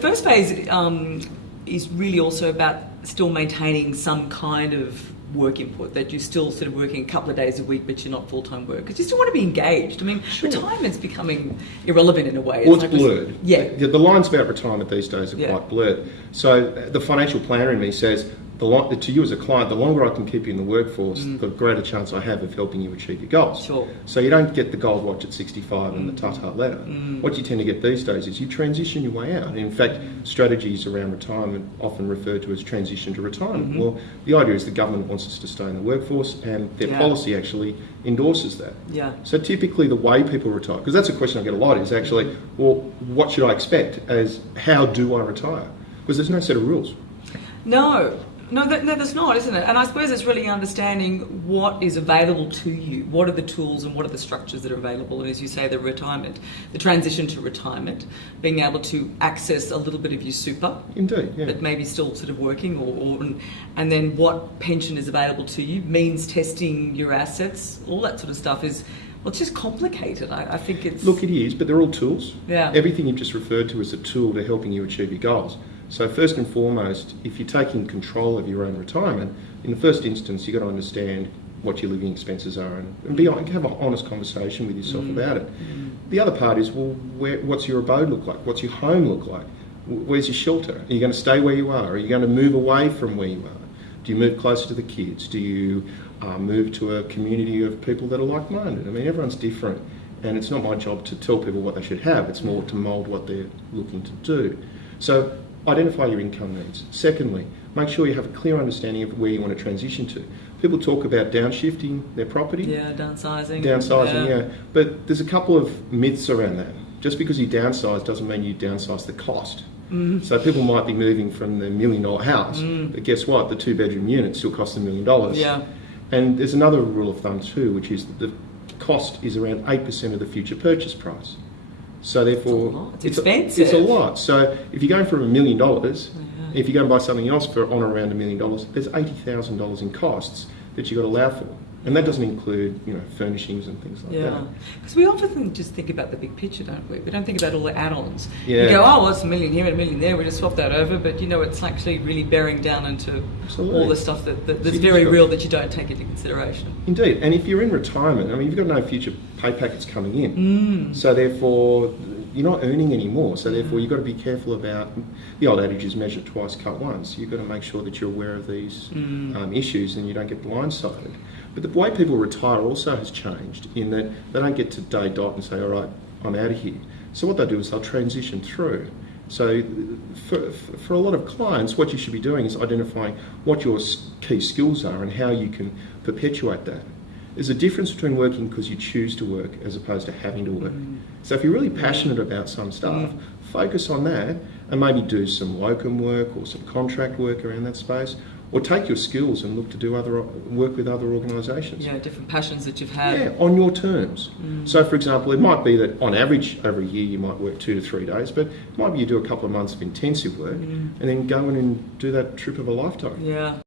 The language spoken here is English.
first phase is really also about still maintaining some kind of work input, that you're still sort of working a couple of days a week, but you're not full-time workers. You still want to be engaged. I mean, retirement's becoming irrelevant in a way. Well, it's blurred. Yeah. The lines about retirement these days are quite blurred. So the financial planner in me says, to you as a client, the longer I can keep you in the workforce, the greater chance I have of helping you achieve your goals. Sure. So you don't get the gold watch at 65 and the tut-tut letter. What you tend to get these days is you transition your way out. And in fact, strategies around retirement often referred to as transition to retirement. Well, the idea is the government wants us to stay in the workforce, and their policy actually endorses that. Yeah. So typically the way people retire, because that's a question I get a lot, is actually, well, what should I expect as how do I retire? Because there's no set of rules. No, that's not, isn't it? And I suppose it's really understanding what is available to you. What are the tools and what are the structures that are available? And as you say, the transition to retirement, being able to access a little bit of your super. Indeed, yeah. But maybe still sort of working, and then what pension is available to you, means testing your assets, all that sort of stuff is... Well, it's just complicated. I think it's... Look, it is, but they're all tools. Yeah. Everything you've just referred to is a tool to helping you achieve your goals. So first and foremost, if you're taking control of your own retirement, in the first instance, you've got to understand what your living expenses are and have an honest conversation with yourself about it. The other part is, well, what's your abode look like? What's your home look like? Where's your shelter? Are you going to stay where you are? Are you going to move away from where you are? Do you move closer to the kids? Do you move to a community of people that are like-minded? I mean, everyone's different, and it's not my job to tell people what they should have. It's more to mould what they're looking to do. So identify your income needs. Secondly, make sure you have a clear understanding of where you want to transition to. People talk about downshifting their property. Yeah, downsizing. Yeah. But there's a couple of myths around that. Just because you downsize doesn't mean you downsize the cost. So people might be moving from the $1 million house, but guess what? The 2-bedroom unit still costs $1 million. Yeah. And there's another rule of thumb too, which is that the cost is around 8% of the future purchase price. So therefore, it's expensive. It's a lot. So if you're going for $1 million, if you go and buy something else for on around $1 million, there's $80,000 in costs that you've got to allow for. And that doesn't include, furnishings and things like that. Yeah, because we often just think about the big picture, don't we? We don't think about all the add-ons. Yeah. You go, oh, well, it's $1 million here and $1 million there, we just swap that over, but it's actually really bearing down into all the stuff that's very real that you don't take into consideration. Indeed, and if you're in retirement, I mean, you've got no future pay packets coming in, so therefore you're not earning anymore, so therefore you've got to be careful about, the old adage is measure twice, cut once. You've got to make sure that you're aware of these issues and you don't get blindsided. But the way people retire also has changed in that they don't get to day dot and say, all right, I'm out of here. So what they do is they'll transition through. So for a lot of clients, what you should be doing is identifying what your key skills are and how you can perpetuate that. There's a difference between working because you choose to work as opposed to having to work. So if you're really passionate about some stuff, focus on that and maybe do some locum work or some contract work around that space, or take your skills and look to do work with other organisations. Yeah, different passions that you've had. Yeah, on your terms. So for example, it might be that on average over a year you might work 2 to 3 days, but it might be you do a couple of months of intensive work and then go in and do that trip of a lifetime. Yeah.